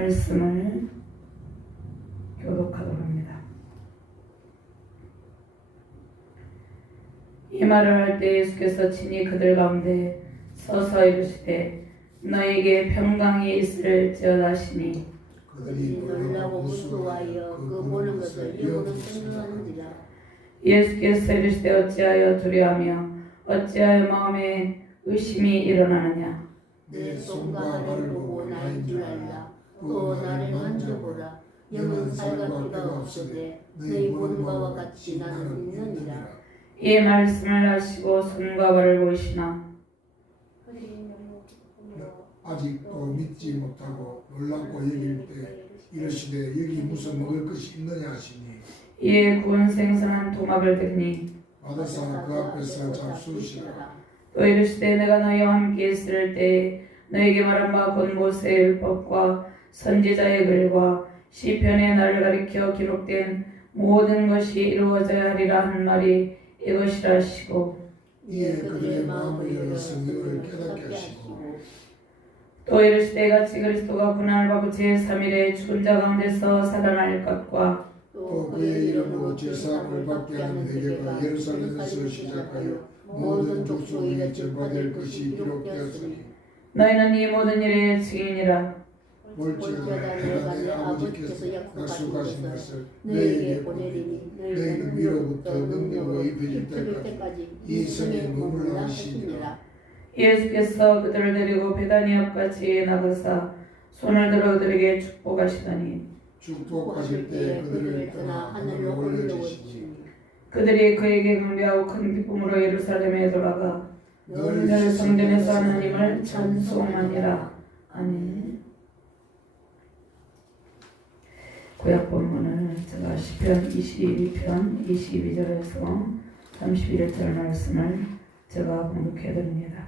말씀을 교독하도록 합니다. 이 말을 할 때 예수께서 친히 그들 가운데 서서 이르시되 너에게 평강이 있을지어다 하시니 그들이 놀라고 무서워하여 그 보는 것을 영으로 생각하는지라. 예수께서 이르시되 어찌하여 두려워하며 어찌하여 마음에 의심이 일어나느냐. 내 손과 발을 보고 나인 줄 알라. 또 나를 만져보라. 영은 살과 피가 없으되 너희 보는 바와 같이 나는 있느니라. 이 말씀을 하시고 손과 발을 보이시나 아직도 믿지 못하고 놀랍고 여길 때 이르시되 여기 무슨 먹을 것이 있느냐 하시니 이에 구운 생선한 토막을 드니 받으사 그 앞에서 잡수시라. 또 이르시되 내가 너희와 함께 있을 때 너희에게 말한 바 곧 모세의 율법과 선지자의 글과 시편의 나를 가리켜 기록된 모든 것이 이루어져야 하리라 한 말이 이것이라 하시고 이에 그들의 마음을 열어 성경을 깨닫게 하시고 또 이르시되 같이 그리스도가 고난을 받고 제3일에 죽은 자 가운데서 살아날 것과 또 그의 이름으로 제사함을 받게 하는 회개가 예루살렘에서 시작하여 모든 족속에게 전파될 것이 기록되었으니 너희는 이 모든 일의 증인이라. 볼지어다 내가 내 아버지께서 약속하신 것을 너희에게 보내리니 너희는 위로부터 능력으로 입혀질 때까지 이 성에 머물라 하시니라. 예수께서 그들을 데리고 베다니 앞까지 나가사 손을 들어 그들에게 축복하시더니 축복하실 때 그들을 떠나 하늘로 올려주시니 그들이 그에게 경배하고 큰 기쁨으로 예루살렘에 돌아가 늘 성전에서 하나님을 찬송하니라. 아멘. 구약 본문을 제가 시편 22편 22절에서 31절 말씀을 제가 봉독해 드립니다.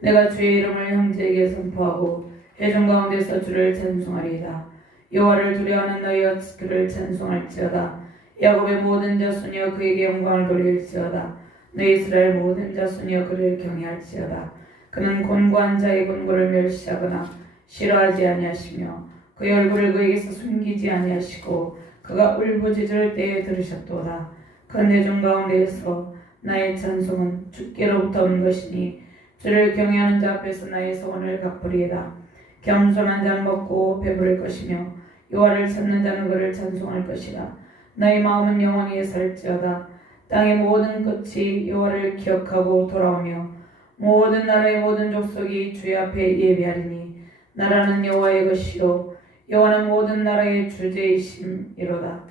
내가 주의 이름을 형제에게 선포하고 회중 가운데서 주를 찬송하리이다. 여호와를 두려워하는 너희여 그를 찬송할지어다. 야곱의 모든 자손이여 그에게 영광을 돌릴지어다. 너희 이스라엘 모든 자손이여 그를 경외할지어다. 그는 곤고한 자의 곤고를 멸시하거나 싫어하지 아니하시며 그의 얼굴을 그에게서 숨기지 아니하시고 그가 울부짖을 때에 들으셨도다. 큰 회중 가운데에서 나의 찬송은 주께로부터 온 것이니 주를 경외하는 자 앞에서 나의 소원을 갚으리이다. 겸손한 자는 먹고 배부를 것이며 여호와를 찾는 자는 그를 찬송할 것이라. 나의 마음은 영원히 살지어다. 땅의 모든 끝이 여호와를 기억하고 돌아오며 모든 나라의 모든 족속이 주의 앞에 예비하리니 나라는 여호와의 것이요 여호와는 모든 나라의 주제이심이로다.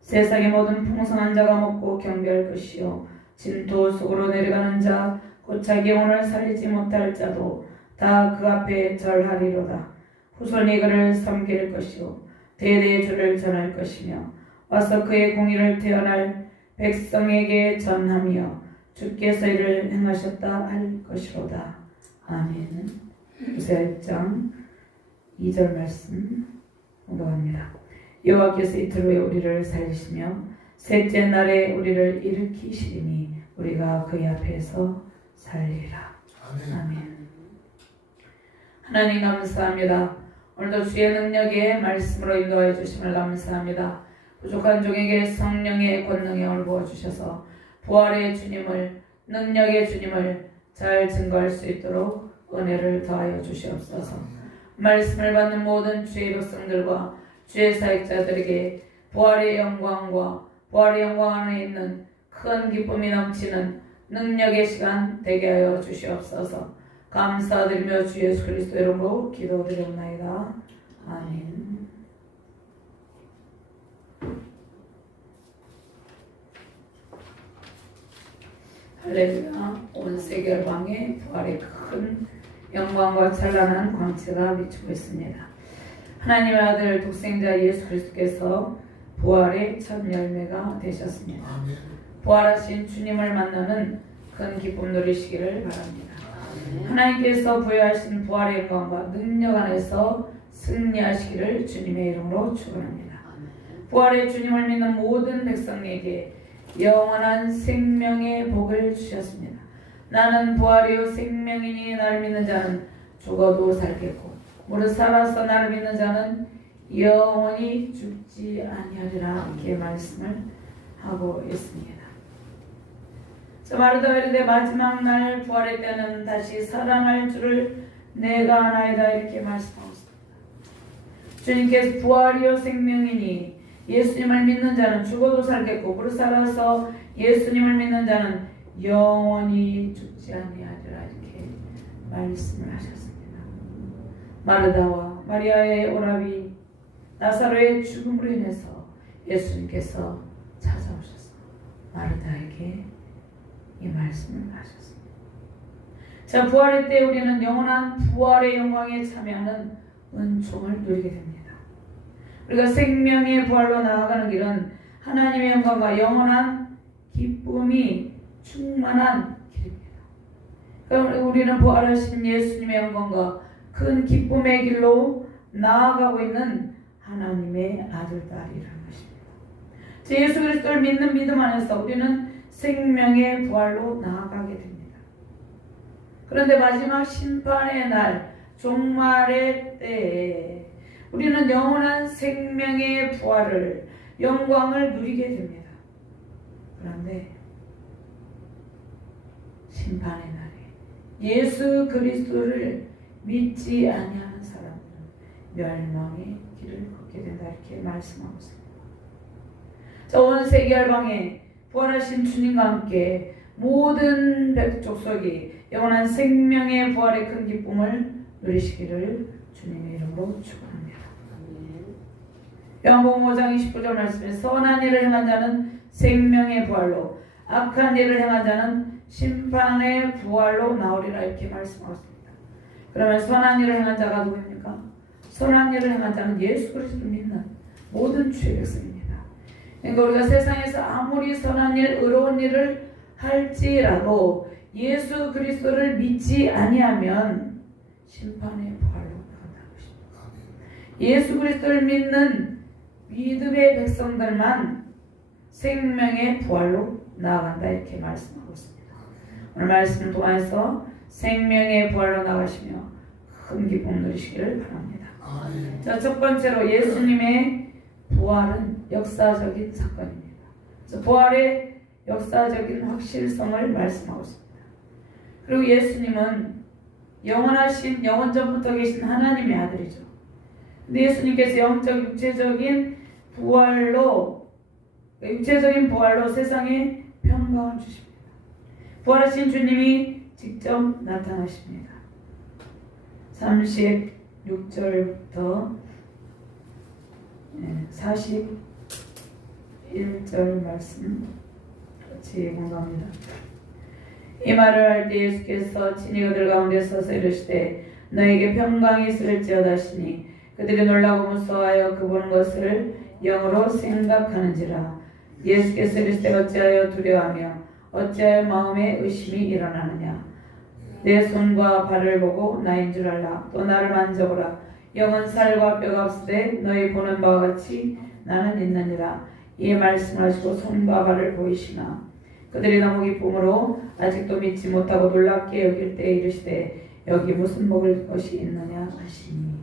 세상의 모든 풍성한 자가 먹고 경배할 것이요 진토 속으로 내려가는 자 곧 자기 영혼을 살리지 못할 자도 다 그 앞에 절하리로다. 후손이 그를 섬길 것이요 대대의 주를 전할 것이며 와서 그의 공의를 태어날 백성에게 전하며 주께서 이를 행하셨다 할 것이로다. 아멘. 호세아 1장 2절 말씀 공독합니다. 여호와께서 이틀 후에 우리를 살리시며 셋째 날에 우리를 일으키시리니 우리가 그의 앞에서 살리라. 아멘. 하나님 감사합니다. 오늘도 주의 능력의 말씀으로 인도하여 주심을 감사합니다. 부족한 종에게 성령의 권능을 부어주셔서 부활의 주님을 능력의 주님을 잘 증거할 수 있도록 은혜를 더하여 주시옵소서. 말씀을 받는 모든 주의 백성들과 주의 사역자들에게 부활의 영광과 부활의 영광 안에 있는 큰 기쁨이 넘치는 능력의 시간 되게 하여 주시옵소서. 감사드리며 주 예수 그리스도 이름으로 기도드리옵나이다. 아멘. 할렐루야. 온 세계 열방에 부활의 큰 영광과 찬란한 광채가 비추고 있습니다. 하나님의 아들 독생자 예수 그리스도께서 부활의 첫 열매가 되셨습니다. 부활하신 주님을 만나는 큰 기쁨 누리시기를 바랍니다. 하나님께서 부여하신 부활의 영광과 능력 안에서 승리하시기를 주님의 이름으로 축원합니다. 부활의 주님을 믿는 모든 백성에게 영원한 생명의 복을 주셨습니다. 나는 부활이요 생명이니 나를 믿는 자는 죽어도 살겠고 무릇 살아서 나를 믿는 자는 영원히 죽지 아니하리라 이렇게 말씀을 하고 있습니다. 마르다가 이르되 마지막 날 부활의 때는 다시 살아날 줄을 내가 아나이다 이렇게 말씀하고 있습니다. 주님께서 부활이요 생명이니 예수님을 믿는 자는 죽어도 살겠고 무릇 살아서 예수님을 믿는 자는 영원히 죽지 아니하리라 이렇게 말씀을 하셨습니다. 마르다와 마리아의 오라비 나사로의 죽음으로 인해서 예수님께서 찾아오셔서 마르다에게 이 말씀을 하셨습니다. 자, 부활의 때 우리는 영원한 부활의 영광에 참여하는 은총을 누리게 됩니다. 우리가 생명의 부활로 나아가는 길은 하나님의 영광과 영원한 기쁨이 충만한 길입니다. 그럼 우리는 부활하신 예수님의 영광과 큰 기쁨의 길로 나아가고 있는 하나님의 아들, 딸이라는 것입니다. 예수 그리스도를 믿는 믿음 안에서 우리는 생명의 부활로 나아가게 됩니다. 그런데 마지막 심판의 날, 종말의 때에 우리는 영원한 생명의 부활을, 영광을 누리게 됩니다. 그런데 심판의 날에 예수 그리스도를 믿지 아니하는 사람들은 멸망의 길을 걷게 된다 이렇게 말씀하고 있습니다. 자, 온 세계 열방에 부활하신 주님과 함께 모든 족속이 영원한 생명의 부활의 큰 기쁨을 누리시기를 주님의 이름으로 축원합니다. 요한복음 5장 29절 말씀에 선한 일을 행한 자는 생명의 부활로 악한 일을 행한 자는 심판의 부활로 나오리라 이렇게 말씀하셨습니다. 그러면 선한 일을 행한 자가 누구입니까? 선한 일을 행한 자는 예수 그리스도를 믿는 모든 주의 백성입니다. 그러니까 우리가 세상에서 아무리 선한 일, 의로운 일을 할지라도 예수 그리스도를 믿지 아니하면 심판의 부활로 나간다는 것입니다. 예수 그리스도를 믿는 믿음의 백성들만 생명의 부활로 나아간다 이렇게 말씀하고 있습니다. 오늘 말씀 통해서 생명의 부활로 나가시며 큰 기쁨 누리시기를 바랍니다. 자, 첫 번째로 예수님의 부활은 역사적인 사건입니다. 그래서 부활의 역사적인 확실성을 말씀하고 있습니다. 그리고 예수님은 영원하신 영원전부터 계신 하나님의 아들이죠. 근데 예수님께서 영적 육체적인 부활로 세상에 평강을 주십니다. 부활하신 주님이 직접 나타나십니다. 36절부터 41절 말씀 같이 공부합니다. 이 말을 할 때 예수께서 친히 그들 가운데 서서 이르시되 너에게 평강이 있을지어다 하시니 그들이 놀라고 무서워하여 그 보는 것을 영으로 생각하는지라. 예수께서 이르시되 어찌하여 두려워하며 어찌하여 마음에 의심이 일어나느냐. 내 손과 발을 보고 나인 줄 알라. 또 나를 만져보라. 영은 살과 뼈가 없으되 너희 보는 바와 같이 나는 있느니라. 이 말씀을 하시고 손과 발을 보이시나 그들이 너무 기쁨으로 아직도 믿지 못하고 놀랍게 여길 때에 이르시되 여기 무슨 먹을 것이 있느냐 하시니.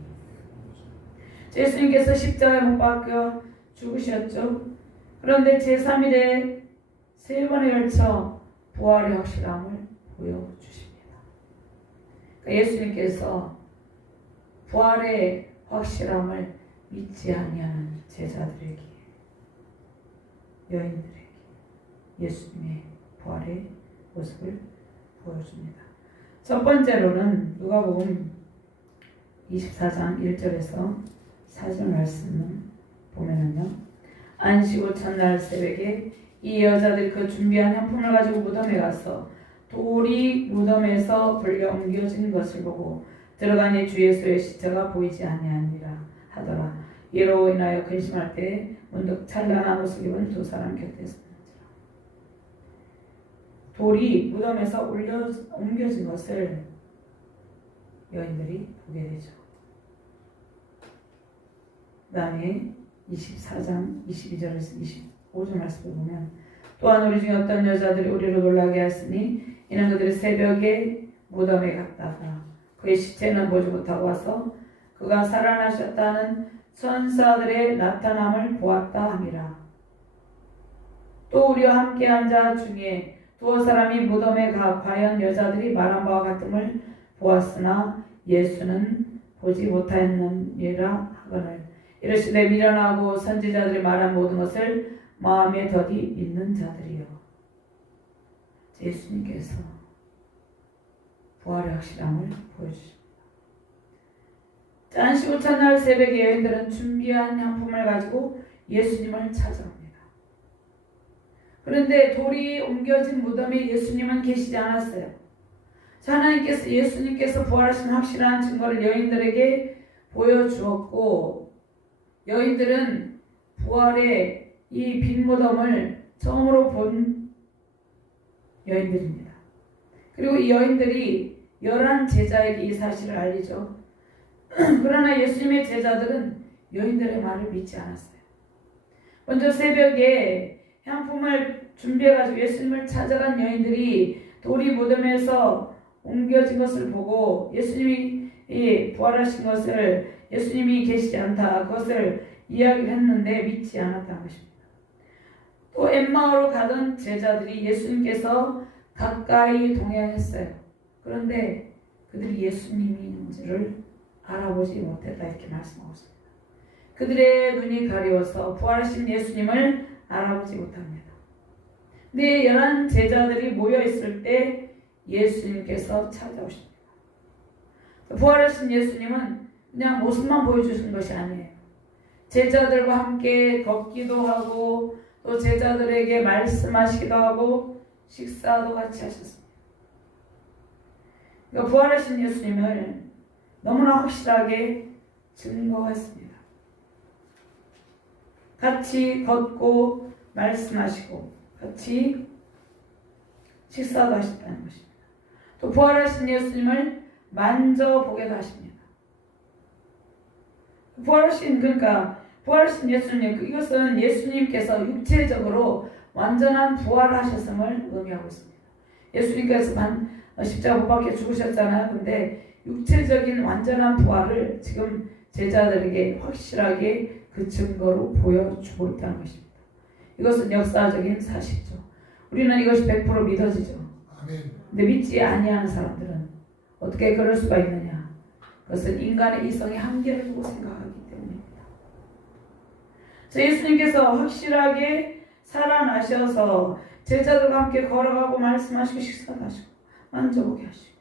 예수님께서 십자가에 못 박혀 죽으셨죠. 그런데 제3일에 3번에 걸쳐 부활의 확실함을 보여주십니다. 예수님께서 부활의 확실함을 믿지 아니하는 제자들에게, 여인들에게 예수님의 부활의 모습을 보여줍니다. 첫 번째로는 누가복음 24장 1절에서 4절 말씀을 보면은요, 안식 후 첫날 새벽에 이 여자들이 그 준비한 향품을 가지고 무덤에 가서 돌이 무덤에서 불려 옮겨진 것을 보고 들어가니 주 예수의 시체가 보이지 아니하니라 하더라. 이로 인하여 근심할 때 문득 찬란한 옷을 입은 두 사람 곁에서 돌이 무덤에서 옮겨진 것을 여인들이 보게 되죠. 그 다음에 24장 22절에서 25절 말씀을 보면 또한 우리 중에 어떤 여자들이 우리를 놀라게 하였으니 이는 그들이 새벽에 무덤에 갔다가 그의 시체는 보지 못하고 와서 그가 살아나셨다는 천사들의 나타남을 보았다 함이라. 또 우리와 함께한 자 중에 두어 사람이 무덤에 가 과연 여자들이 말한 바와 같음을 보았으나 예수는 보지 못하였느니라 하거늘 이르시되 미련하고 선지자들이 말한 모든 것을 마음에 더디 믿는 자들이요. 예수님께서 부활의 확실함을 보여주십니다. 짠시 첫날 새벽에 여인들은 준비한 향품을 가지고 예수님을 찾아옵니다. 그런데 돌이 옮겨진 무덤에 예수님은 계시지 않았어요. 하나님께서 예수님께서 부활하신 확실한 증거를 여인들에게 보여주었고 여인들은 부활의 이 빈 무덤을 처음으로 본 여인들입니다. 그리고 이 여인들이 11 제자에게 이 사실을 알리죠. 그러나 예수님의 제자들은 여인들의 말을 믿지 않았어요. 먼저 새벽에 향품을 준비해가지고 예수님을 찾아간 여인들이 돌이 무덤에서 옮겨진 것을 보고 예수님이 부활하신 것을 예수님이 계시지 않다 그것을 이야기를 했는데 믿지 않았다는 것입니다. 또 엠마오로 가던 제자들이 예수님께서 가까이 동행했어요. 그런데 그들이 예수님인지를 알아보지 못했다 이렇게 말씀하고 있습니다. 그들의 눈이 가려워서 부활하신 예수님을 알아보지 못합니다. 근데 11 제자들이 모여 있을 때 예수님께서 찾아오십니다. 부활하신 예수님은 그냥 모습만 보여주신 것이 아니에요. 제자들과 함께 걷기도 하고 또 제자들에게 말씀하시기도 하고 식사도 같이 하셨습니다. 부활하신 예수님을 너무나 확실하게 증거했습니다. 같이 걷고 말씀하시고 같이 식사도 하셨다는 것입니다. 또 부활하신 예수님을 만져보게도 하십니다. 부활하신 예수님 이것은 예수님께서 육체적으로 완전한 부활하셨음을 의미하고 있습니다. 예수님께서 십자가 못 박혀 죽으셨잖아요. 근데 육체적인 완전한 부활을 지금 제자들에게 확실하게 그 증거로 보여주고 있다는 것입니다. 이것은 역사적인 사실이죠. 우리는 이것이 100% 믿어지죠. 근데 믿지 아니하는 사람들은 어떻게 그럴 수가 있느냐? 그것은 인간의 이성의 한계를 두고 생각하기 때문입니다. 예수님께서 확실하게 살아나셔서 제자들과 함께 걸어가고 말씀하시고 식사도 하시고 만져보게 하시고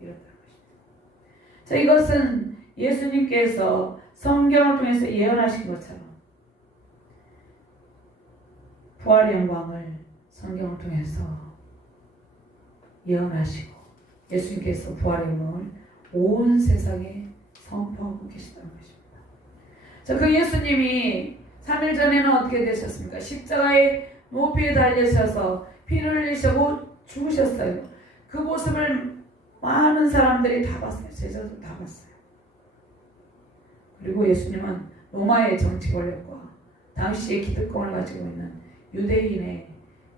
이렇다는 것입니다. 이것은 예수님께서 성경을 통해서 예언하신 것처럼 부활의 영광을 성경을 통해서 예언하시고 예수님께서 부활의 영광을 온 세상에 선포하고 계시다는 것입니다. 그 예수님이 3일 전에는 어떻게 되셨습니까? 십자가에 높이 달리셔서 피를 흘리시고 죽으셨어요. 그 모습을 많은 사람들이 다 봤어요. 제자도 다 봤어요. 그리고 예수님은 로마의 정치 권력과 당시의 기득권을 가지고 있는 유대인의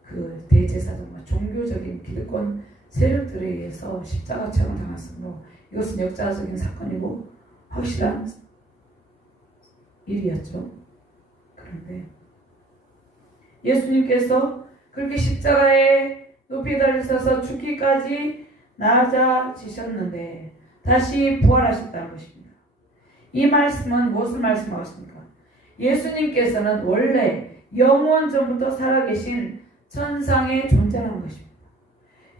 그 대제사장과 종교적인 기득권 세력들에 의해서 십자가처럼 당했으므로 이것은 역사적인 사건이고 확실한 일이었죠. 그런데 예수님께서 그렇게 십자가에 높이 달리셔서 죽기까지 낮아지셨는데 다시 부활하셨다는 것입니다. 이 말씀은 무엇을 말씀하고 있습니까? 예수님께서는 원래 영원 전부터 살아계신 천상의 존재라는 것입니다.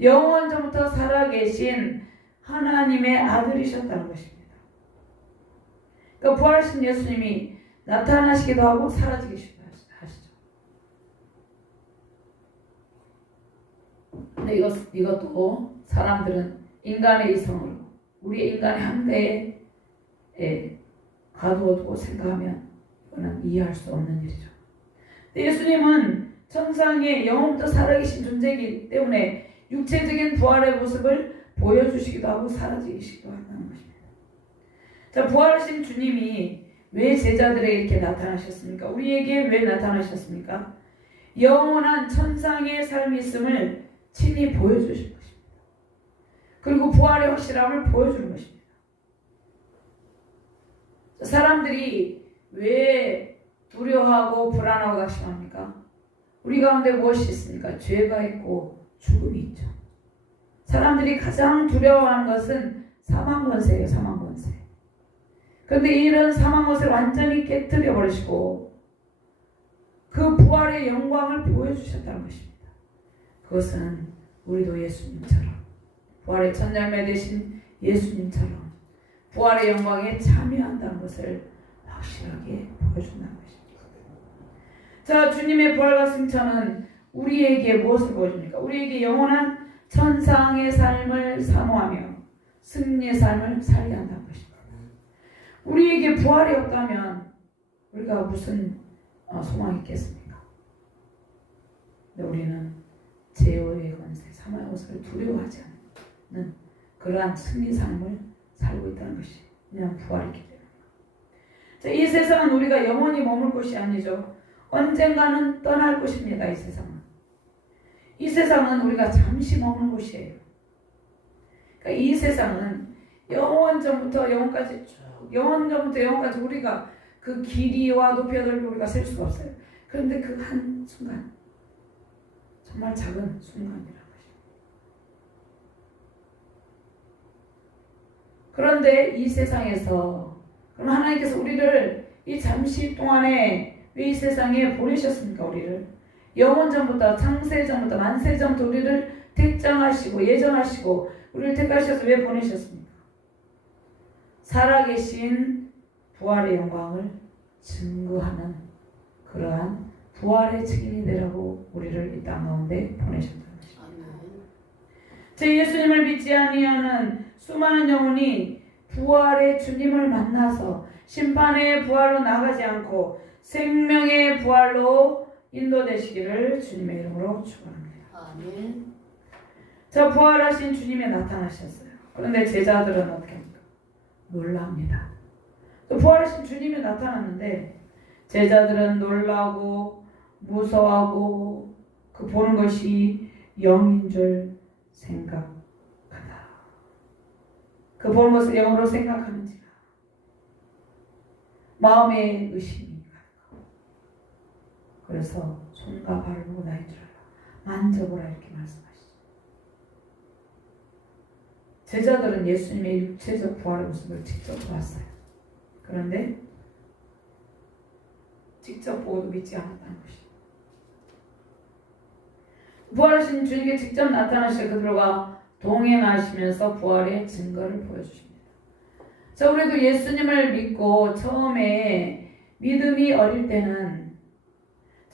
영원 전부터 살아계신 하나님의 아들이셨다는 것입니다. 그러니까 부활하신 예수님이 나타나시기도 하고 사라지기도 하시죠. 근데 이것도 사람들은 인간의 이성으로 우리의 인간의 한계에 가두어두고 생각하면 이거는 이해할 수 없는 일이죠. 근데 예수님은 천상의 영원부터 살아계신 존재이기 때문에 육체적인 부활의 모습을 보여주시기도 하고 사라지시기도 한다는 것입니다. 부활하신 주님이 왜 제자들에게 이렇게 나타나셨습니까? 우리에게 왜 나타나셨습니까? 영원한 천상의 삶이 있음을 친히 보여주신 것입니다. 그리고 부활의 확실함을 보여주는 것입니다. 사람들이 왜 두려워하고 불안하고 낙심합니까? 우리 가운데 무엇이 있습니까? 죄가 있고 죽음이 있죠. 사람들이 가장 두려워하는 것은 사망 권세예요. 사망 권세. 그런데 이런 사망 권세를 완전히 깨뜨려 버리시고 그 부활의 영광을 보여주셨다는 것입니다. 그것은 우리도 예수님처럼 부활의 첫 열매 되신 예수님처럼 부활의 영광에 참여한다는 것을 확실하게 보여준다는 것입니다. 자, 주님의 부활과 승천은 우리에게 무엇을 보여줍니까? 우리에게 영원한 천상의 삶을 사모하며 승리의 삶을 살게 한다는 것입니다. 우리에게 부활이 없다면 우리가 무슨 소망이 있겠습니까? 근데 우리는 제어의 권세, 사망의 권세를 두려워하지 않는 그러한 승리 삶을 살고 있다는 것이 그냥 부활이기 때문입니다. 자, 이 세상은 우리가 영원히 머물 곳이 아니죠. 언젠가는 떠날 곳입니다. 이 세상은. 이 세상은 우리가 잠시 머무는 곳이에요. 그러니까 이 세상은 영원전부터 영원까지 영원전부터 영원까지 우리가 그 길이와 높이와 넓이를 우리가 셀 수가 없어요. 그런데 그 한 순간 정말 작은 순간이라는 것입니다. 그런데 이 세상에서 그럼 하나님께서 우리를 이 잠시 동안에 왜 이 세상에 보내셨습니까? 우리를 영원전부터 창세전부터 만세전부터 우리를 택정하시고 예정하시고 우리를 택하셔서 왜 보내셨습니까? 살아계신 부활의 영광을 증거하는 그러한 부활의 증인이 되라고 우리를 이 땅 가운데 보내셨다는 것입니다. 제 예수님을 믿지 아니하는 수많은 영혼이 부활의 주님을 만나서 심판의 부활로 나가지 않고 생명의 부활로 인도되시기를 주님의 이름으로 축원합니다. 아멘. 자, 부활하신 주님이 나타나셨어요. 그런데 제자들은 어떻게 합니까? 놀랍니다. 부활하신 주님이 나타났는데 제자들은 놀라고 무서워하고 그 보는 것이 영인 줄 생각한다. 그 보는 것을 영으로 생각하는지라 마음에 의심이 가득하고 그래서 손과 발을 보고 나인 줄 알아 만져보라 이렇게 말씀하시죠. 제자들은 예수님의 육체적 부활의 모습을 직접 보았어요. 그런데 직접 보고도 믿지 않았다는 것입니다. 부활하신 주님께 직접 나타나실 그들과 동행하시면서 부활의 증거를 보여주십니다. 자, 우리도 예수님을 믿고 처음에 믿음이 어릴 때는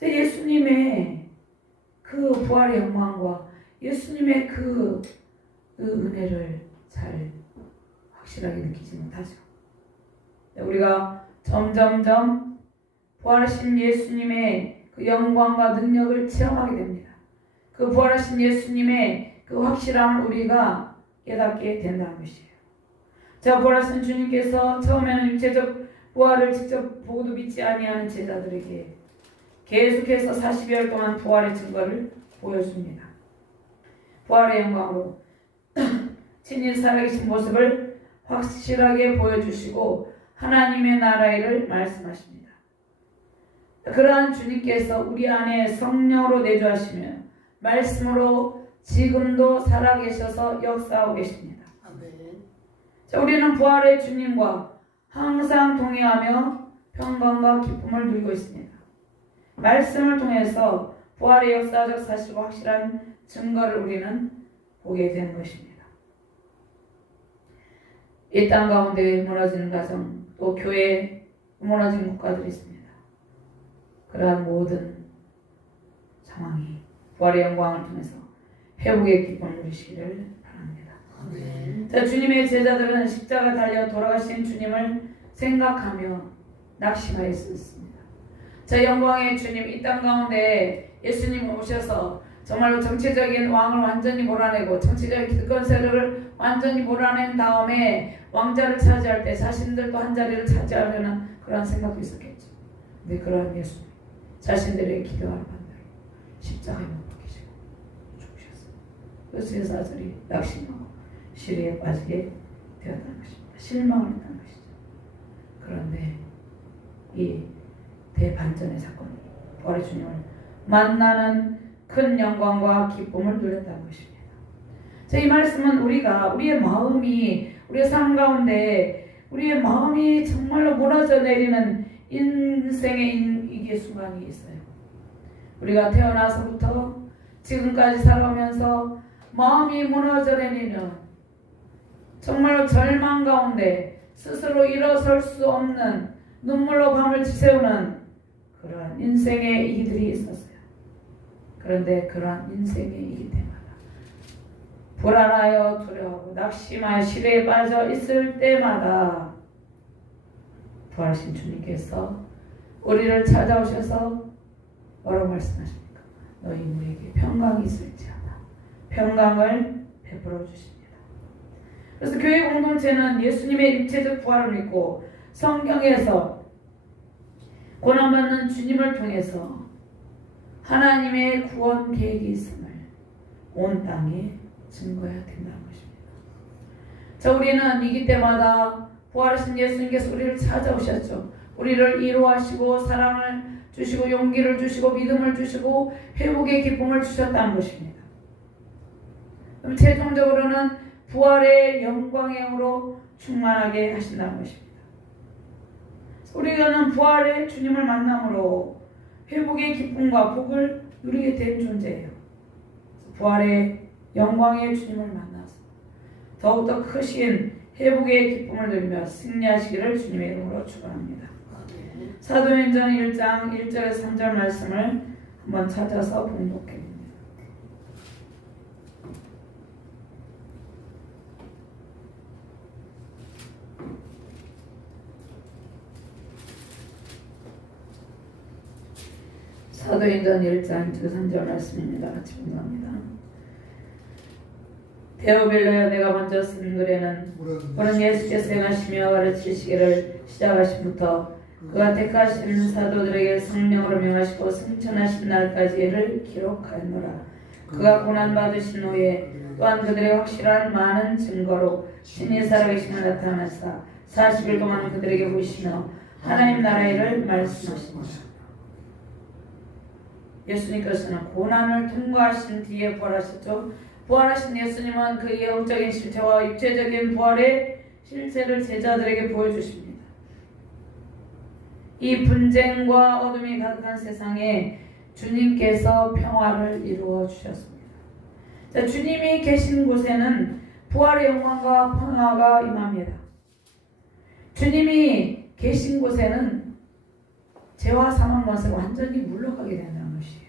예수님의 그 부활의 영광과 예수님의 그 은혜를 잘 확실하게 느끼지 못하죠. 우리가 점점점 부활하신 예수님의 그 영광과 능력을 체험하게 됩니다. 그 부활하신 예수님의 그 확실함을 우리가 깨닫게 된다는 것이에요. 자, 부활하신 주님께서 처음에는 육체적 부활을 직접 보고도 믿지 아니하는 제자들에게 계속해서 40여일 동안 부활의 증거를 보여줍니다. 부활의 영광으로 친히 살아계신 모습을 확실하게 보여주시고 하나님의 나라의 일을 말씀하십니다. 그러한 주님께서 우리 안에 성령으로 내주하시며 말씀으로 지금도 살아계셔서 역사하고 계십니다. 아멘. 자, 우리는 부활의 주님과 항상 동행하며 평강과 기쁨을 누리고 있습니다. 말씀을 통해서 부활의 역사적 사실과 확실한 증거를 우리는 보게 되는 것입니다. 이 땅 가운데 무너지는 가정, 또 교회 무너진 국가들이 있습니다. 그러한 모든 상황이 부활의 영광을 통해서 회복의 기쁨을 누리시기를 바랍니다. 아멘. 자, 주님의 제자들은 십자가 달려 돌아가신 주님을 생각하며 낙심하여 있었습니다. 자, 영광의 주님 이 땅 가운데 예수님 오셔서 정말로 정치적인 왕을 완전히 몰아내고 정치적인 기득권 세력을 완전히 몰아낸 다음에 왕자를 차지할 때 자신들도 한 자리를 차지하려는 그런 생각도 있었겠죠. 근데 그러한 예수님 자신들의 기도하는 반대로 십자가에 못 박히시고 죽으셨어요. 그래서 제자들이 낙심하고 시리에 빠지게 되었다는 것입니다. 실망을 했다는 것이죠. 그런데 이 대반전의 사건, 부활의 주님을 만나는 큰 영광과 기쁨을 누렸다는 것입니다. 이 말씀은 우리의 마음이, 우리의 삶 가운데 우리의 마음이 정말로 무너져 내리는 인생의 이게 순간이 있어요. 우리가 태어나서부터 지금까지 살아오면서 마음이 무너져 내리는, 정말로 절망 가운데 스스로 일어설 수 없는, 눈물로 밤을 지새우는 그러한 인생의 이기들이 있었어요. 그런데 그러한 인생의 이기 때마다 불안하여 두려워하고 낙심하여 시대에 빠져 있을 때마다 부활하신 주님께서 우리를 찾아오셔서 뭐라고 말씀하십니까? 너희 우리에게 평강이 있을지어다. 평강을 베풀어 주십니다. 그래서 교회 공동체는 예수님의 육체적 부활을 믿고 성경에서 고난받는 주님을 통해서 하나님의 구원 계획이 있음을 온 땅에 증거해야 된다는 것입니다. 우리는 이기 때마다 부활하신 예수님께서 우리를 찾아오셨죠. 우리를 위로하시고 사랑을 주시고 용기를 주시고 믿음을 주시고 회복의 기쁨을 주셨다는 것입니다. 그럼 최종적으로는 부활의 영광의 영으로 충만하게 하신다는 것입니다. 우리는 부활의 주님을 만남으로 회복의 기쁨과 복을 누리게 된 존재예요. 부활의 영광의 주님을 만나서 더욱더 크신 회복의 기쁨을 누리며 승리하시기를 주님의 이름으로 축원합니다. 사도행전 1장 1절에서 3절 말씀을 한번 찾아서 봉독해. 사도행전 1장 3절 말씀입니다. 같이 봉독합니다. 데오빌로여, 내가 먼저 쓴 글에는 그는 예수께서 행하시며 가르치시기를 시작하심부터 그가 택하신 사도들에게 성령으로 명하시고 승천하신 날까지를 기록하였노라. 그가 고난받으신 후에 또한 그들의 확실한 많은 증거로 신이 살아계심을 나타내사 40일 동안 그들에게 보이시며 하나님 나라의 일을 말씀하시니라. 예수님께서는 고난을 통과하신 뒤에 부활하셨죠. 부활하신 예수님은 그 영적인 실체와 육체적인 부활의 실체를 제자들에게 보여주십니다. 이 분쟁과 어둠이 가득한 세상에 주님께서 평화를 이루어 주셨습니다. 주님이 계신 곳에는 부활의 영광과 평화가 임합니다. 주님이 계신 곳에는 죄와 사망 권세가 완전히 물러가게 된다는 것이에요.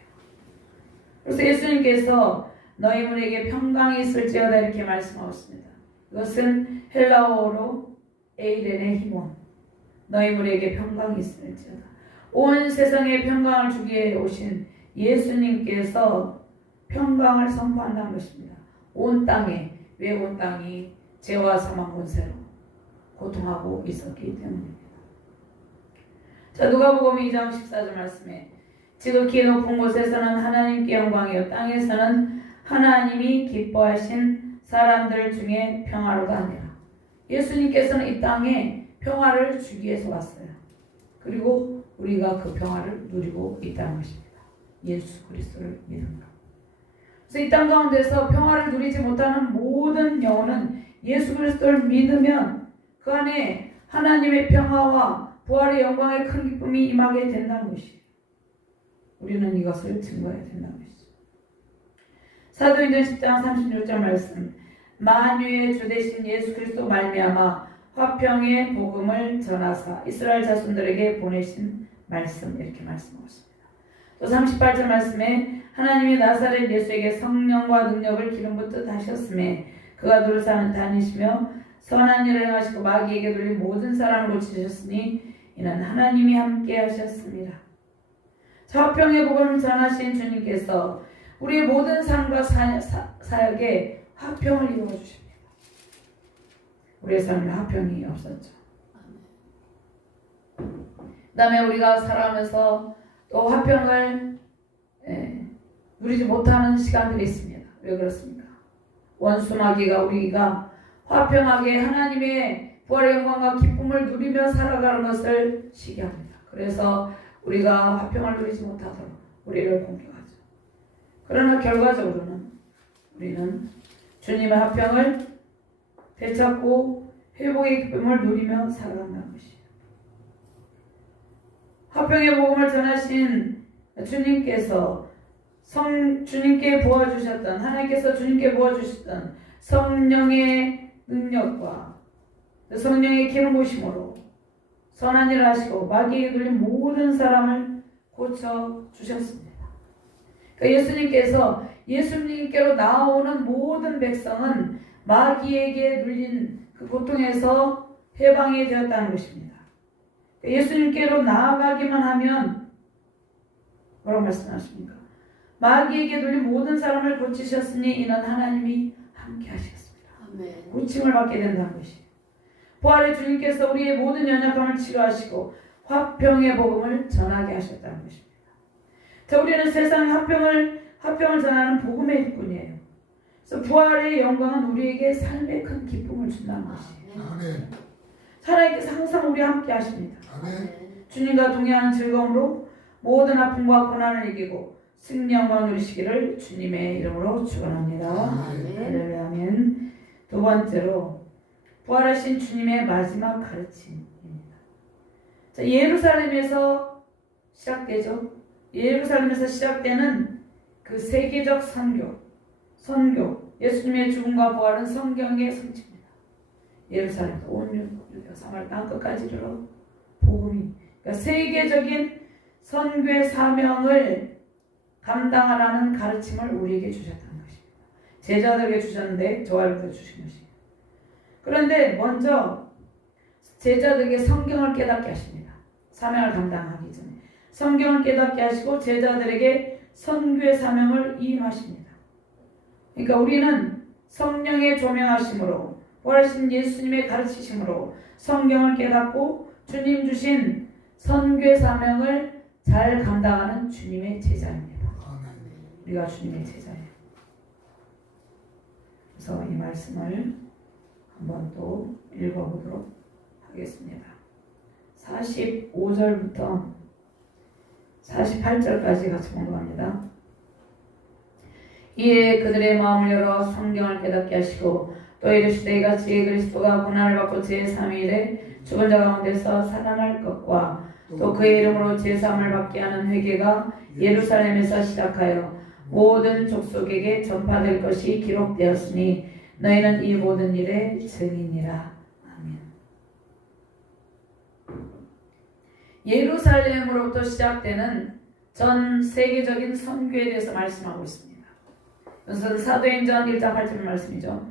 그래서 예수님께서 너희 문에게 평강이 있을지어다 이렇게 말씀하셨습니다. 이것은 헬라어로 에이렌의 히몬, 너희 문에게 평강이 있을지어다. 온 세상에 평강을 주기 위해 오신 예수님께서 평강을 선포한다는 것입니다. 온 땅에, 왜 온 땅이 죄와 사망 권세로 고통하고 있었기 때문입니다. 누가복음 2장 14절 말씀에 지극히 높은 곳에서는 하나님께 영광이요 땅에서는 하나님이 기뻐하신 사람들 중에 평화로가 아니라, 예수님께서는 이 땅에 평화를 주기 위해서 왔어요. 그리고 우리가 그 평화를 누리고 있다는 것입니다. 예수 그리스도를 믿는 것. 그래서 이 땅 가운데서 평화를 누리지 못하는 모든 영혼은 예수 그리스도를 믿으면 그 안에 하나님의 평화와 부활의 영광의 큰 기쁨이 임하게 된다는 것이에요. 우리는 이것을 증거해야 된다는 것이죠. 사도행전 10장 36절 말씀, 만유의 주 되신 예수 그리스도 말미암아 화평의 복음을 전하사 이스라엘 자손들에게 보내신 말씀, 이렇게 말씀하고 있습니다. 또 38절 말씀에 하나님이 나사렛 예수에게 성령과 능력을 기름 붓듯 하셨음에 그가 두루 다니시며 선한 일을 행하시고 마귀에게 들린 모든 사람을 고치셨으니 이는 하나님이 함께 하셨습니다. 화평의 복음을 전하신 주님께서 우리의 모든 삶과 사역에 화평을 이루어 주십니다. 우리의 삶에 화평이 없었죠. 그 다음에 우리가 살아가면서 또 화평을 누리지 못하는 시간들이 있습니다. 왜 그렇습니까? 원수 마귀가 우리가 화평하게 하나님의 부활의 영광과 기쁨을 누리며 살아가는 것을 시기합니다. 그래서 우리가 화평을 누리지 못하도록 우리를 공격하죠. 그러나 결과적으로는 우리는 주님의 화평을 되찾고 회복의 기쁨을 누리며 살아간다는 것이에요. 화평의 복음을 전하신 주님께서 주님께 부어주셨던 하나님께서 주님께 부어주셨던 성령의 능력과 성령의 기름 부으심으로 선한 일을 하시고 마귀에게 눌린 모든 사람을 고쳐주셨습니다. 그러니까 예수님께로 나오는 모든 백성은 마귀에게 눌린 그 고통에서 해방이 되었다는 것입니다. 예수님께로 나아가기만 하면 뭐라고 말씀하십니까? 마귀에게 눌린 모든 사람을 고치셨으니 이는 하나님이 함께 하시겠습니다. 아멘. 고침을 받게 된다는 것이에요. 부활의 주님께서 우리의 모든 연약함을 치료하시고 화평의 복음을 전하게 하셨다는 것입니다. 자, 우리는 세상의 화평을 전하는 복음의 일꾼이에요. 그래서 부활의 영광은 우리에게 삶의 큰 기쁨을 준다는 것이에요. 아멘. 하나님께서 항상 우리와 함께 하십니다. 아멘. 주님과 동행하는 즐거움으로 모든 아픔과 고난을 이기고 승리 영광을 누리시기를 주님의 이름으로 축원합니다. 아멘. 할렐루야. 아멘. 두 번째로 부활하신 주님의 마지막 가르침입니다. 자, 예루살렘에서 시작되죠. 예루살렘에서 시작되는 그 세계적 선교, 예수님의 죽음과 부활은 성경의 성취입니다. 예루살렘에서 온 유대와 사마리아 땅 끝까지 이르러 복음이, 그러니까 세계적인 선교의 사명을 감당하라는 가르침을 우리에게 주셨다는 것입니다. 제자들에게 주셨는데 저와 여러분에게 주신 것이에요. 그런데 먼저 제자들에게 성경을 깨닫게 하십니다. 사명을 감당하기 전에 성경을 깨닫게 하시고 제자들에게 선교의 사명을 이임하십니다. 그러니까 우리는 성령의 조명하심으로 부활하신 예수님의 가르치심으로 성경을 깨닫고 주님 주신 선교의 사명을 잘 감당하는 주님의 제자입니다. 우리가 주님의 제자예요. 그래서 이 말씀을 한번 또 읽어보도록 하겠습니다. 45절부터 48절까지 같이 공부합니다. 이에 그들의 마음을 열어 성경을 깨닫게 하시고 또 이르시되 이같이 그리스도가 고난을 받고 제3일에 죽은 자 가운데서 살아날 것과 또 그의 이름으로 제3을 받게 하는 회개가 예루살렘에서 시작하여 모든 족속에게 전파될 것이 기록되었으니 너희는 이 모든 일의 증인이라. 아멘. 예루살렘으로부터 시작되는 전 세계적인 선교에 대해서 말씀하고 있습니다. 이것은 사도행전 1장 8절 말씀이죠.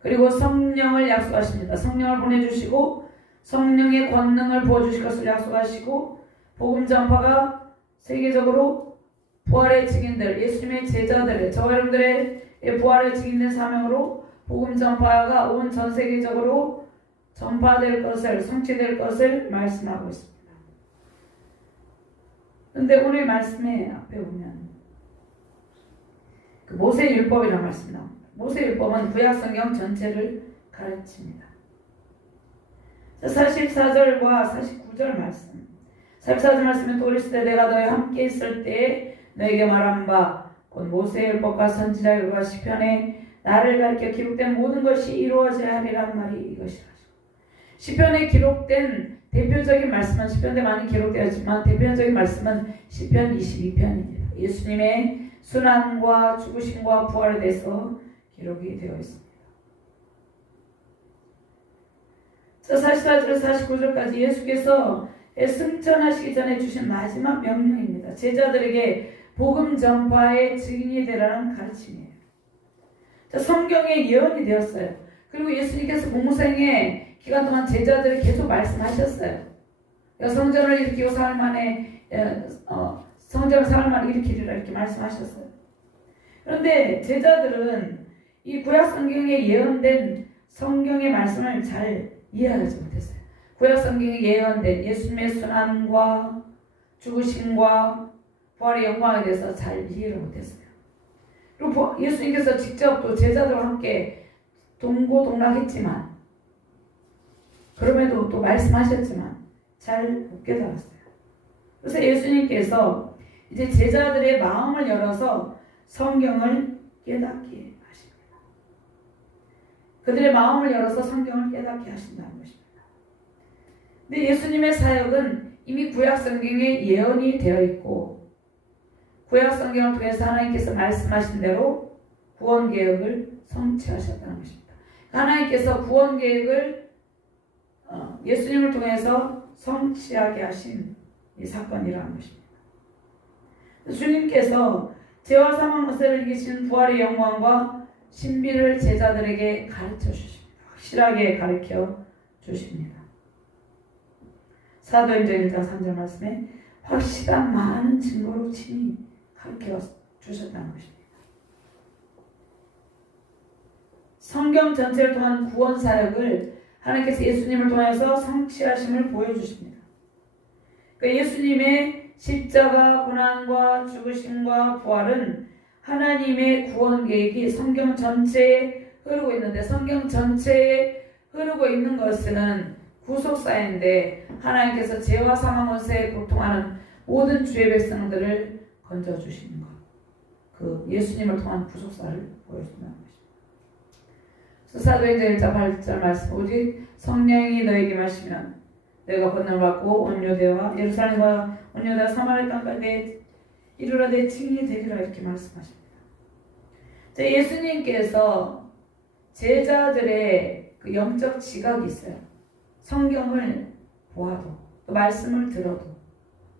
그리고 성령을 약속하십니다. 성령을 보내주시고 성령의 권능을 부어주실 것을 약속하시고 복음 전파가 세계적으로 부활의 증인들, 예수님의 제자들, 저와 여러분들의 부활의 증인된 사명으로 복음 전파가 온 전 세계적으로 전파될 것을, 성취될 것을 말씀하고 있습니다. 그런데 오늘 말씀에 앞에 보면 그 모세율법이라는 말씀이 나옵니다. 모세율법은 구약성경 전체를 가르칩니다. 44절과 49절 말씀. 44절 말씀은 또 이르시되 내가 너희와 함께 있을 때에 너에게 말한 바 곧 모세율법과 선지자율과 시편에 나를 가리켜 기록된 모든 것이 이루어져야 하리라는 말이 이것이라. 시편에 기록된 대표적인 말씀은 시편에 많이 기록되었지만 대표적인 말씀은 시편 22편입니다. 예수님의 순환과 죽으심과 부활에 대해서 기록이 되어 있습니다. 44절 49절까지 예수께서 승천하시기 전에 주신 마지막 명령입니다. 제자들에게 복음 전파의 증인이 되라는 가르침이에요. 성경에 예언이 되었어요. 그리고 예수님께서 공생의 기간 동안 제자들을 계속 말씀하셨어요. 성전을 일으키고 사흘 만에 성전을 사흘 만에 일으키리라 이렇게 말씀하셨어요. 그런데 제자들은 이 구약 성경에 예언된 성경의 말씀을 잘 이해하지 못했어요. 구약 성경에 예언된 예수님의 순환과 죽으심과 부활의 영광에 대해서 잘 이해를 못했어요. 그리고 예수님께서 직접 또 제자들과 함께 동고동락했지만 그럼에도 또 말씀하셨지만 잘 못 깨달았어요. 그래서 예수님께서 이제 제자들의 마음을 열어서 성경을 깨닫게 하십니다. 그들의 마음을 열어서 성경을 깨닫게 하신다는 것입니다. 근데 예수님의 사역은 이미 구약 성경에 예언이 되어 있고 구약 성경을 통해서 하나님께서 말씀하신 대로 구원 계획을 성취하셨다는 것입니다. 하나님께서 구원 계획을 예수님을 통해서 성취하게 하신 이 사건이라는 것입니다. 주님께서 죄와 사망 문제를 이기신 부활의 영광과 신비를 제자들에게 가르쳐 주십니다. 확실하게 가르쳐 주십니다. 사도행전 1장 3절 말씀에 확실한 많은 증거로 친히 가르쳐 주셨다는 것입니다. 성경 전체를 통한 구원 사역을 하나님께서 예수님을 통해서 성취하심을 보여주십니다. 그러니까 예수님의 십자가 고난과 죽으심과 부활은 하나님의 구원 계획이 성경 전체에 흐르고 있는데 성경 전체에 흐르고 있는 것은 구속사인데 하나님께서 죄와 사망 원세에 고통하는 모든 주의 백성들을 건져주시는 것, 그 예수님을 통한 구속사를 보여준다는 것입니다. 사도행전 1장 8절 말씀 오직 성령이 너에게 마시면 내가 권능을 받고 온 유대와 예루살렘과 온 유다 사마리아 땅까지 이르러 내 증인이 되리라 이렇게 말씀하십니다. 예수님께서 제자들의 그 영적 지각이 있어요. 성경을 보아도 또 말씀을 들어도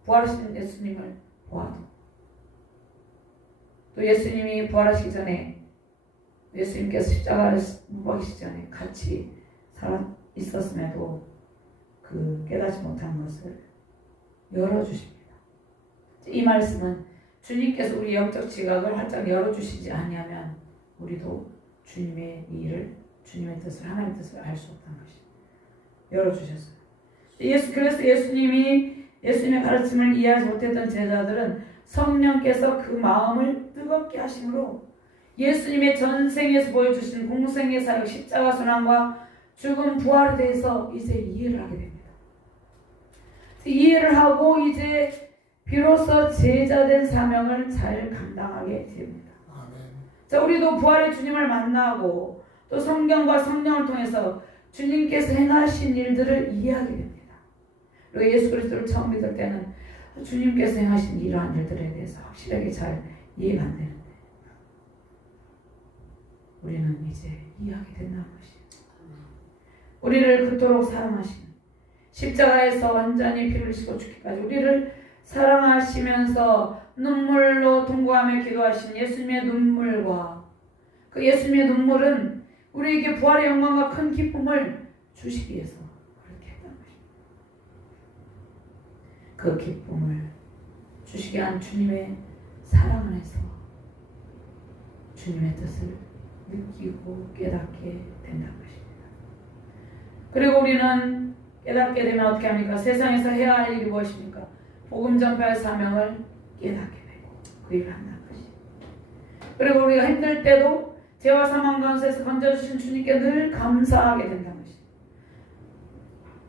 부활하신 예수님을 보아도 또 예수님이 부활하시기 전에 예수님께서 십자가를 못 박히시기 전에 같이 살아 있었음에도 그 깨닫지 못한 것을 열어주십니다. 이 말씀은 주님께서 우리 영적 지각을 활짝 열어주시지 아니하면 우리도 주님의 일을 주님의 뜻을 하나님의 뜻을 알 수 없다는 것이 열어주셨어요. 그래서 예수님의 가르침을 이해하지 못했던 제자들은 성령께서 그 마음을 뜨겁게 하심으로 예수님의 전생에서 보여주신 공생의 사역, 십자가 순환과 죽음, 부활에 대해서 이제 이해를 하게 됩니다. 이해를 하고 이제 비로소 제자된 사명을 잘 감당하게 됩니다. 자, 우리도 부활의 주님을 만나고 또 성경과 성령을 통해서 주님께서 행하신 일들을 이해하게 됩니다. 그리고 예수 그리스도를 처음 믿을 때는 주님께서 행하신 이러한 일들에 대해서 확실하게 잘 이해가 안 되는데 우리는 이제 이해하게 된다는 것이에요. 우리를 그토록 사랑하신 십자가에서 완전히 피를 흘리시고 죽기까지 우리를 사랑하시면서 눈물로 통곡하며 기도하신 예수님의 눈물과 그 예수님의 눈물은 우리에게 부활의 영광과 큰 기쁨을 주시기 위해서 그렇게 했던 것입니다. 그 기쁨을 주시게 한 주님의 사랑 안에서 주님의 뜻을 느끼고 깨닫게 된다는 것입니다. 그리고 우리는 깨닫게 되면 어떻게 합니까? 세상에서 해야 할 일이 무엇입니까? 복음 전파의 사명을 깨닫게 되고 그 일을 한다는 것입니다. 그리고 우리가 힘들 때도 죄와 사망 가운데서 건져주신 주님께 늘 감사하게 된다는 것입니다.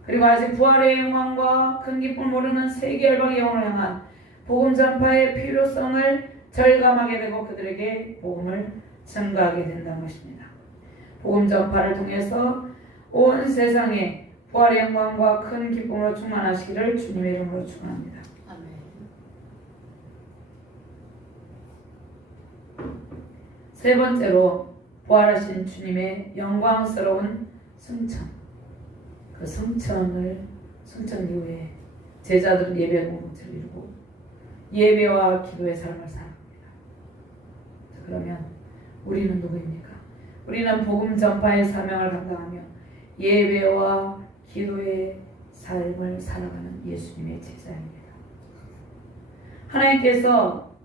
그리고 아직 부활의 영광과 큰 기쁨을 모르는 세계 열방의 영혼을 향한 복음 전파의 필요성을 절감하게 되고 그들에게 복음을 증가하게 된다는 것입니다. 복음 전파를 통해서 온 세상에 부활의 영광과 큰 기쁨으로 충만하시기를 주님의 이름으로 축원합니다. 아멘. 세 번째로 부활하신 주님의 영광스러운 승천. 그 승천 이후에 제자들은 예배 공동체를 이루고 예배와 기도의 삶을 살아갑니다. 그러면 우리는 누구입니까? 우리는 복음 전파의 사명을 감당하며 예배와 기도의 삶을 살아가는 예수님의 제자입니다. 하나님께서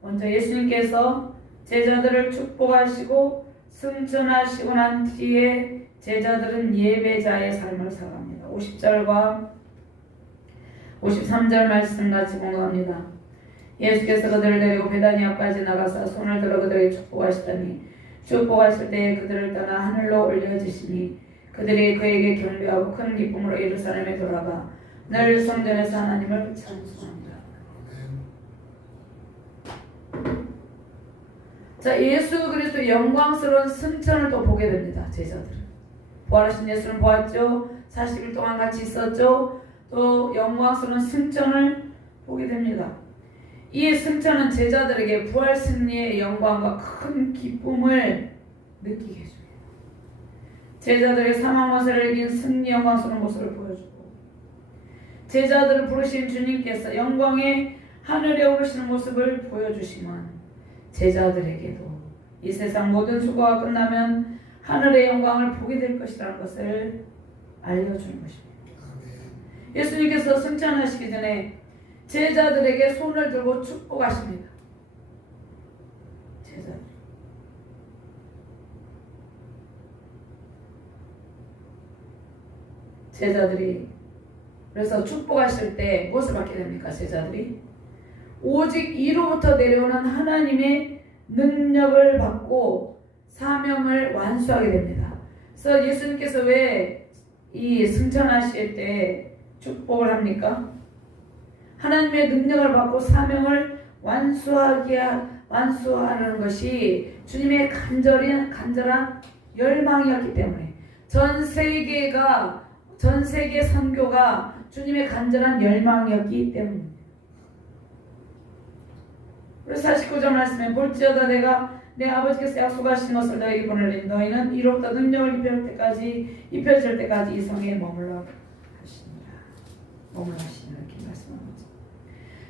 먼저 예수님께서 제자들을 축복하시고 승천하시고 난 뒤에 제자들은 예배자의 삶을 살아갑니다. 50절과 53절 말씀 같이 공부합니다. 예수께서 그들을 데리고 베다니아까지 나가서 손을 들어 그들에게 축복하시더니 축복하실 때에 그들을 떠나 하늘로 올려지시니 그들이 그에게 경배하고 큰 기쁨으로 예루살렘에 돌아가 늘 성전에서 하나님을 찬송합니다. 자, 예수 그리스도의 영광스러운 승천을 또 보게 됩니다. 제자들은 부활하신 예수를 보았죠. 40일 동안 같이 있었죠. 또 영광스러운 승천을 보게 됩니다. 이 승천은 제자들에게 부활 승리의 영광과 큰 기쁨을 느끼게 해줍니다. 제자들의 사망 권세를 이긴 승리 영광스러운 모습을 보여주고, 제자들을 부르신 주님께서 영광의 하늘에 오르시는 모습을 보여주시면 제자들에게도 이 세상 모든 수고가 끝나면 하늘의 영광을 보게 될 것이라는 것을 알려주는 것입니다. 예수님께서 승천하시기 전에 제자들에게 손을 들고 축복하십니다. 제자들이 그래서 축복하실 때 무엇을 받게 됩니까? 제자들이 오직 이로부터 내려오는 하나님의 능력을 받고 사명을 완수하게 됩니다. 그래서 예수님께서 왜 이 승천하실 때 축복을 합니까? 하나님의 능력을 받고 사명을 완수하는 것이 주님의 간절한 열망이었기 때문에 전 세계 선교가 주님의 간절한 열망이었기 때문입니다. 그래서 49절 말씀에 볼지어다 내가 내 아버지께서 약속하신 것을 너에게 보내리니 너희는 이로부터 능력을 입혀질 때까지 이 성에 머물러 하시니라. 이렇게 말씀합니다.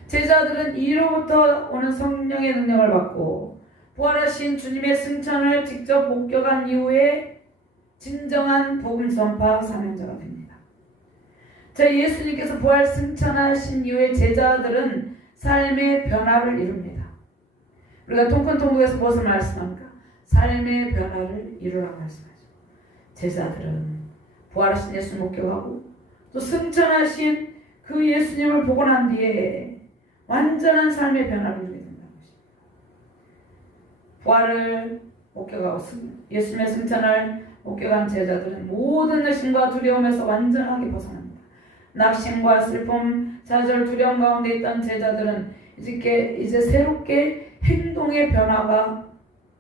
제자들은 이로부터 오는 성령의 능력을 받고 부활하신 주님의 승천을 직접 목격한 이후에 진정한 복음 전파 사명자가 됩니다. 예수님께서 부활 승천하신 이후에 제자들은 삶의 변화를 이룹니다. 우리가 통큰통독에서 무엇을 말씀합니까? 삶의 변화를 이루라고 말씀하죠. 제자들은 부활하신 예수를 목격하고 또 승천하신 그 예수님을 보고 난 뒤에 완전한 삶의 변화를 이루게 된다는 것입니다. 부활을 목격하고 예수님의 승천을 목격한 제자들은 모든 의심과 두려움에서 완전하게 벗어납니다. 낙심과 슬픔, 좌절, 두려움 가운데 있던 제자들은 이제 새롭게 행동의 변화가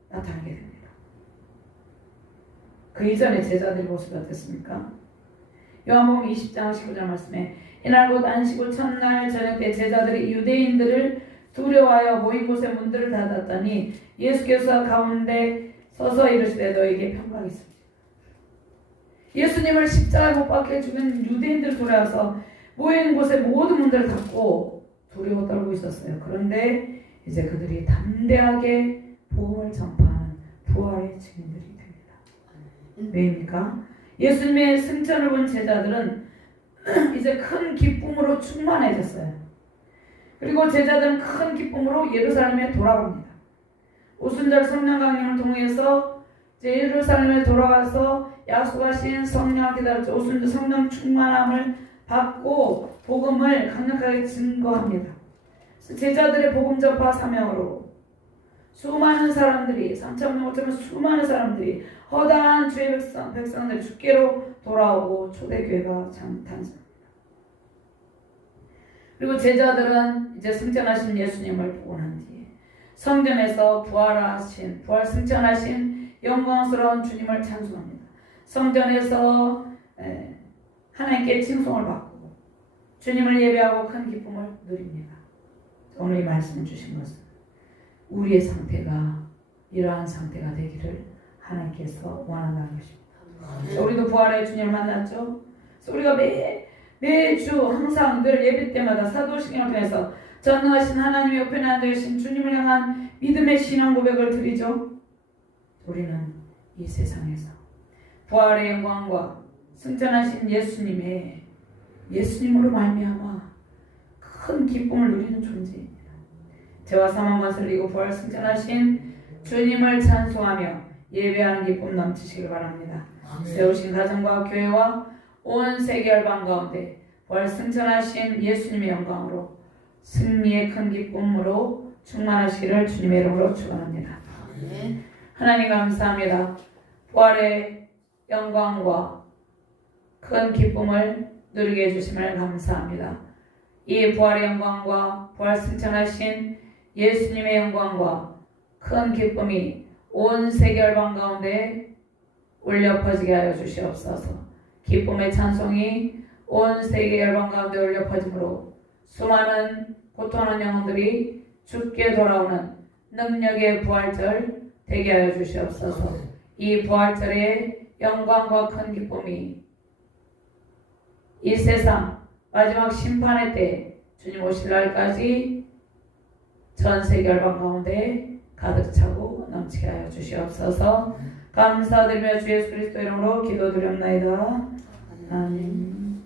나타나게 됩니다. 그 이전에 제자들의 모습이 어땠습니까? 요한복음 20장 19절 말씀에 이날 곧 안식 후 첫날 저녁 때 제자들이 유대인들을 두려워하여 모인 곳의 문들을 닫았더니 예수께서 가운데 서서 이르시되 너에게 평강이 있습니다. 예수님을 십자가에 못 박혀 죽인 유대인들 두려워서 모인 곳의 모든 문들을 닫고 두려워 떨고 있었어요. 그런데 이제 그들이 담대하게 복음을 전파하는 부활의 증인들이 됩니다. 왜입니까? 예수님의 승천을 본 제자들은 이제 큰 기쁨으로 충만해졌어요. 그리고 제자들은 큰 기쁨으로 예루살렘에 돌아갑니다. 오순절 성령 강림을 통해서 이제 예루살렘에 돌아가서 약속하신 성령을 기다렸죠. 오순절 성령 충만함을 받고 복음을 강력하게 증거합니다. 제자들의 복음 전파 사명으로 수많은 사람들이 3,000명, 5,000명 수많은 사람들이 허다한 주의 백성들이 주께로 돌아오고 초대교회가 탄생합니다. 그리고 제자들은 이제 승천하신 예수님을 보고 난 뒤에 성전에서 부활 승천하신 영광스러운 주님을 찬송합니다. 성전에서 하나님께 칭송을 받고 주님을 예배하고 큰 기쁨을 누립니다. 오늘 이 말씀을 주신 것은 우리의 상태가 이러한 상태가 되기를 하나님께서 원한다는 것입니다. 우리도 부활의 주님을 만났죠. 그래서 우리가 매주 항상 늘 예배 때마다 사도신경을 통해서 전능하신 하나님의 옆에 앉아 계신 주님을 향한 믿음의 신앙 고백을 드리죠. 우리는 이 세상에서 부활의 영광과 승천하신 예수님으로 말미암아 큰 기쁨을 누리는 존재입니다. 죄와 사망 권세를 이기고 부활 승천하신 주님을 찬송하며 예배하는 기쁨 넘치시길 바랍니다. 세우신 가정과 교회와 온 세계 열방 가운데 부활 승천하신 예수님의 영광으로 승리의 큰 기쁨으로 충만하시기를 주님의 이름으로 축원합니다. 하나님 감사합니다. 부활의 영광과 큰 기쁨을 누리게 해주심을 감사합니다. 이 부활의 영광과 부활 승천하신 예수님의 영광과 큰 기쁨이 온 세계 열방 가운데 울려 퍼지게 하여 주시옵소서. 기쁨의 찬송이 온 세계 열방 가운데 울려 퍼짐으로 수많은 고통하는 영혼들이 죽게 돌아오는 능력의 부활절 되게 하여 주시옵소서. 이 부활절의 영광과 큰 기쁨이 이 세상 마지막 심판의 때 주님 오실 날까지 전 세계 열방 가운데 가득 차고 넘치게 하여 주시옵소서. 감사드리며 주 예수 그리스도 이름으로 기도드렸나이다. 아멘.